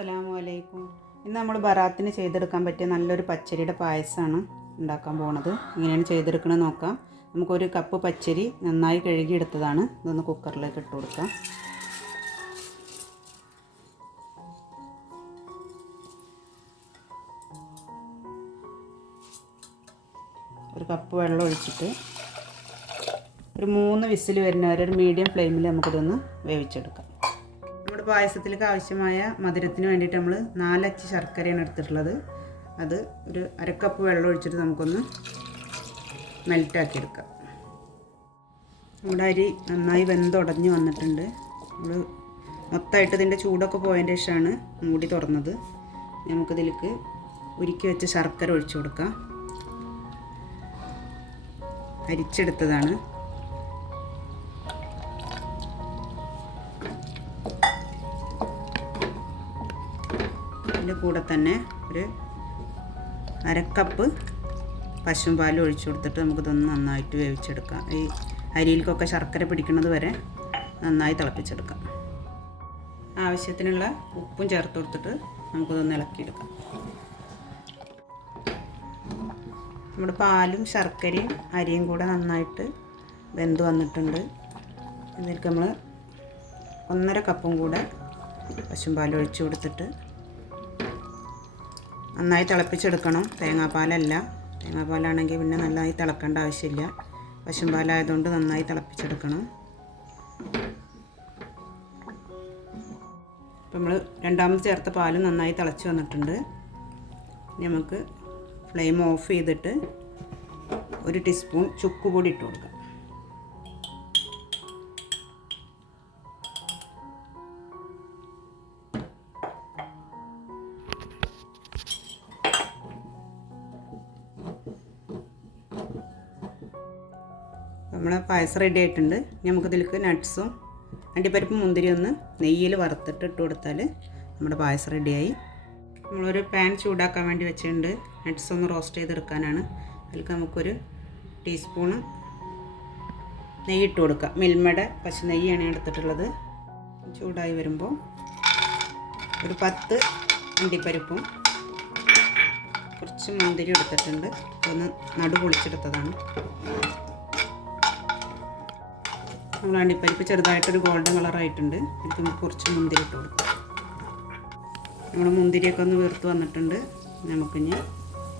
അസ്സലാമു അലൈക്കും. ഇന്ന് നമ്മൾ ബറാത്തിന് ചെയ്തെടുക്കാൻ പറ്റിയ നല്ലൊരു പച്ചരിയുടെ പായസമാണ് ഉണ്ടാക്കാൻ പോണത്. എങ്ങനെയാണ് ചെയ്തെടുക്കണമെന്ന് നോക്കാം. നമുക്കൊരു കപ്പ് പച്ചരി നന്നായി കഴുകിയെടുത്തതാണ്. ഇതൊന്ന് കുക്കറിലേക്ക് ഇട്ട് കൊടുക്കാം. ഒരു കപ്പ് വെള്ളം ഒഴിച്ചിട്ട് ഒരു 3 വിസിൽ വരുന്നവരെ ഒരു മീഡിയം ഫ്ലെയിമിൽ നമുക്കിതൊന്ന് വേവിച്ചെടുക്കാം. നമ്മുടെ പായസത്തിലേക്ക് ആവശ്യമായ മധുരത്തിന് വേണ്ടിയിട്ട് നമ്മൾ 4 അച്ച് ശർക്കരയാണ് എടുത്തിട്ടുള്ളത്. അത് ഒരു അരക്കപ്പ് വെള്ളം ഒഴിച്ചിട്ട് നമുക്കൊന്ന് മെൽറ്റാക്കി എടുക്കാം. നമ്മുടെ അരി നന്നായി വെന്തുടഞ്ഞ് വന്നിട്ടുണ്ട്. നമ്മൾ മൊത്തമായിട്ട് ഇതിൻ്റെ ചൂടൊക്കെ പോയതിൻ്റെ ശേഷമാണ് മൂടി തുറന്നത്. നമുക്കിതിലേക്ക് ഉരുക്കി വെച്ച ശർക്കര ഒഴിച്ചു കൊടുക്കാം. അരിച്ചെടുത്തതാണ്. അതിൻ്റെ കൂടെ തന്നെ ഒരു അരക്കപ്പ് പശുമ്പാൽ ഒഴിച്ചു കൊടുത്തിട്ട് നമുക്കിതൊന്ന് നന്നായിട്ട് വേവിച്ചെടുക്കാം. ഈ അരിയിലേക്കൊക്കെ ശർക്കര പിടിക്കുന്നത് വരെ നന്നായി തിളപ്പിച്ചെടുക്കാം. ആവശ്യത്തിനുള്ള ഉപ്പും ചേർത്ത് കൊടുത്തിട്ട് നമുക്കിതൊന്ന് ഇളക്കിയെടുക്കാം. നമ്മുടെ പാലും ശർക്കരയും അരിയും കൂടെ നന്നായിട്ട് വെന്ത് വന്നിട്ടുണ്ട്. ഇതിലേക്ക് നമ്മൾ 1.5 കപ്പും കൂടെ പശുമ്പാൽ ഒഴിച്ച് കൊടുത്തിട്ട് നന്നായി തിളപ്പിച്ചെടുക്കണം. തേങ്ങാപ്പാലല്ല. തേങ്ങാപ്പാലാണെങ്കിൽ പിന്നെ നന്നായി തിളക്കേണ്ട ആവശ്യമില്ല. പശുമ്പാലായതുകൊണ്ട് നന്നായി തിളപ്പിച്ചെടുക്കണം. ഇപ്പം നമ്മൾ രണ്ടാമത് ചേർത്ത പാലും നന്നായി തിളച്ച് വന്നിട്ടുണ്ട്. നമുക്ക് ഫ്ലെയിം ഓഫ് ചെയ്തിട്ട് 1 ടീസ്പൂൺ ചുക്ക് പൊടി ഇട്ട് കൊടുക്കാം. നമ്മുടെ പായസം റെഡി ആയിട്ടുണ്ട്. നമുക്കിതിലേക്ക് നട്ട്സും അണ്ടിപ്പരിപ്പും മുന്തിരി ഒന്ന് നെയ്യിൽ വറുത്തിട്ട് ഇട്ട് കൊടുത്താൽ നമ്മുടെ പായസം റെഡിയായി. നമ്മളൊരു പാൻ ചൂടാക്കാൻ വേണ്ടി വെച്ചിട്ടുണ്ട്. നട്ട്സ് ഒന്ന് റോസ്റ്റ് ചെയ്തെടുക്കാനാണ്. അതിലേക്ക് നമുക്കൊരു ടീസ്പൂണ് നെയ്യ് ഇട്ട് കൊടുക്കാം. മിൽമയുടെ പശു നെയ്യാണ് എടുത്തിട്ടുള്ളത്. ചൂടായി വരുമ്പോൾ ഒരു 10 അണ്ടിപ്പരിപ്പും കുറച്ച് മുന്തിരി എടുത്തിട്ടുണ്ട്. ഒന്ന് നടു പൊളിച്ചെടുത്തതാണ്. നമ്മൾ അണ്ടിപ്പരിപ്പ് ചെറുതായിട്ടൊരു ഗോൾഡൻ കളറായിട്ടുണ്ട്. ഇതിലേക്ക് നമുക്ക് കുറച്ച് മുന്തിരി ഇട്ട് കൊടുക്കാം. നമ്മുടെ മുന്തിരിയൊക്കെ ഒന്ന് വീർത്ത് വന്നിട്ടുണ്ട്. നമുക്കിനി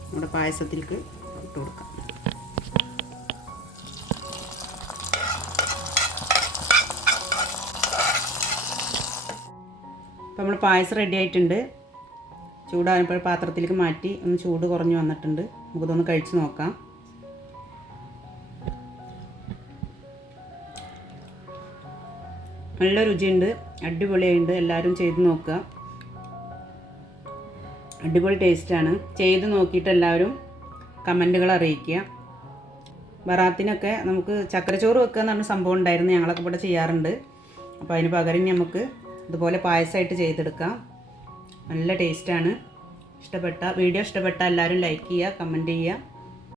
നമ്മുടെ പായസത്തിലേക്ക് ഇട്ട് കൊടുക്കാം. അപ്പോൾ നമ്മൾ പായസം റെഡി ആയിട്ടുണ്ട്. ചൂടാകുമ്പോൾ പാത്രത്തിലേക്ക് മാറ്റി ഒന്ന് ചൂട് കുറഞ്ഞ് വന്നിട്ടുണ്ട്. നമുക്കിതൊന്ന് കഴിച്ച് നോക്കാം. നല്ല രുചിയുണ്ട്, അടിപൊളിയായിട്ടുണ്ട്. എല്ലാവരും ചെയ്ത് നോക്കുക. അടിപൊളി ടേസ്റ്റാണ്. ചെയ്ത് നോക്കിയിട്ട് എല്ലാവരും കമൻറ്റുകൾ അറിയിക്കുക. ബറാത്തിനൊക്കെ നമുക്ക് ചക്കരച്ചോറ് വെക്കുക എന്ന് പറഞ്ഞ സംഭവം ഉണ്ടായിരുന്നു. ഞങ്ങളൊക്കെ ഇവിടെ ചെയ്യാറുണ്ട്. അപ്പോൾ അതിന് പകരം നമുക്ക് ഇതുപോലെ പായസമായിട്ട് ചെയ്തെടുക്കാം. നല്ല ടേസ്റ്റാണ്. വീഡിയോ ഇഷ്ടപ്പെട്ട എല്ലാവരും ലൈക്ക് ചെയ്യുക, കമൻറ്റ് ചെയ്യുക.